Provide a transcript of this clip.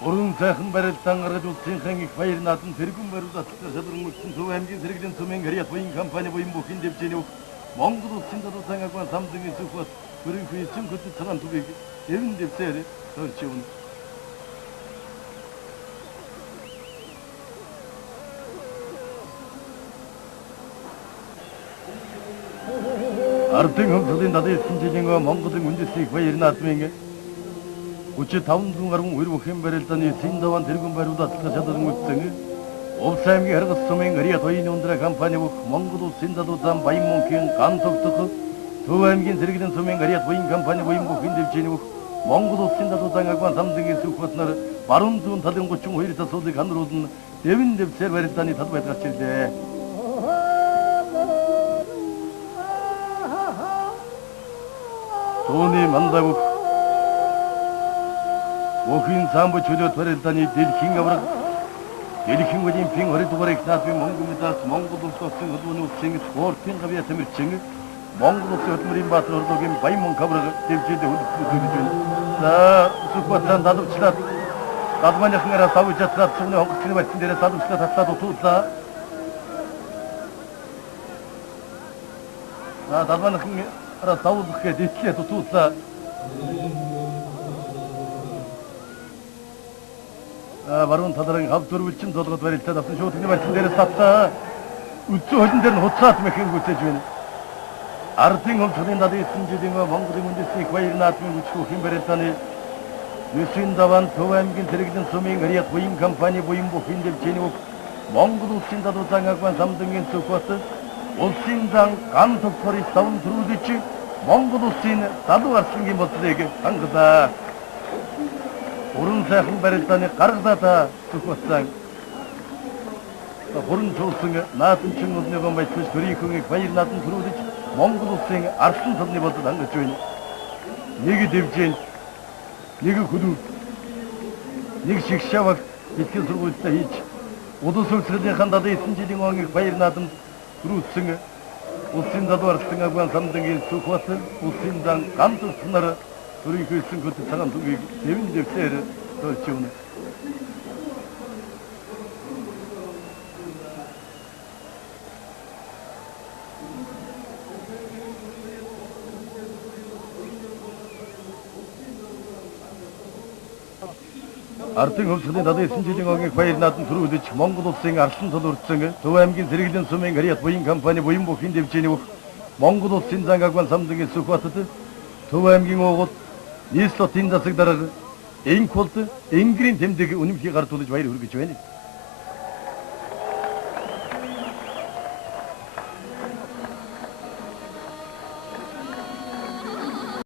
Уран сайхан барилдаан гаргаж улсын их баяр наадам тэргүүн бариулаад шалран үлдсэн Төв аймгийн сэргэлийн цөмийн гарьяат буян компани буян бүхэн дэвжээнэ Монгол улсын дадуусан агуун самдгийн сүхбат бүрэн хүчин хөтөд цагаан түгийг эвэн дэвсээр төрч явна. Ардын хөмсөлийн дадын жилийн Монголын үндэсний баяр наадмын 35 гаруй үер бүхэн барилдааны Синдаван тэргүүн бариулаад шалран үлдсэн Улс аймгийн харгас сумын гарьяат буян ундраа компани бүх Монгол улсын дадуусан баян мөнхийн ган тогтох Төв аймгийн сэргэлийн сумын гарьяат буян компани буян бүхэн дэвжээнэ бүх Монгол улсын дадуусан агуун самдгийн сүхбатнаар баруун зүүн талын 32 засуулыг ханруулна дэвэн дэвсээр барилдааны тал байд гарч ирлээ. Тооны мандаа бүх Охин самбо чөлөөт барилдааны дэлхийн авраг дэлхийн олимпийн 20 дугаар их наадмын Монгол улс улсын хөдөлмөрийн улсын спортын гавьяа тамирчин Монгол улсын хөдөлмөрийн баатар орлогын баян мөн авраг дэвжээд хөдөлгөж байна. За сүхбатан дадавчлаад дадманыхан араа савж яцраад сүмний хонгоцны барьсан дээрээ дадавчлаад татлаад утууллаа. За дадманыхан араа савлах гээд итлээд утууллаа. Баруун талын хав дөрвөлчин золгод барилдаад авсан шуудны барьсан дээрээс татлаа. Үдцэн хөлн дээр нь хуцаад мэхэн гүцэж байна. Ардын хөмсөлийн дадын жилийн Монголын үндэсний баяр наадмын хүчгүй хэн барилдааны Синдаван Төв аймгийн сэргэлийн сумын гарьяат буян компани буян бүхэн дэвжээнэ Монгол улсын дадуусан агуун самдгийн сүхбат улсын дан ган тогтворыг даван төрүүлж Монгол улсын дадуу арслангийн бодлыг хангадаа. Уран сайхан барилдааны гаргадаа сүхбатсан Хуран чуулсан наадамчин улсын баячлагч төрийнхөө баяр наадам төрүүлж Монгол улсын арслан талны бодлыг хангаж байна. Нэг дэвжээн, нэг хөлөв, нэг шигшаваг бэлтгэл сургуультай хийж улс улсрын дадын жилийн он их баяр наадам төрүүлсэн улсын дадуу арслан агуун самдгийн сүхбат улсын дан ган тогтноор төрийнхөө хөдөлгөөн цагаан түгийг дэвэн дэвсээр төрч явна. Ардын хөмсөлийн дадын жилийн он их баяр наадам төрүүлж Монгол улсын арслан тул өртсөн Төв аймгийн сэргэлийн сумын гарьяат буян компани буян бүхэн дэвжээнэ Монгол улсын зан агуун самдгийн сүхбатад Төв аймгийн уугуул нийслэлтийн засаг дарга Энкулд Энгрийн тэмдэг үнэмхий гар тулж баяр хүргэж байна.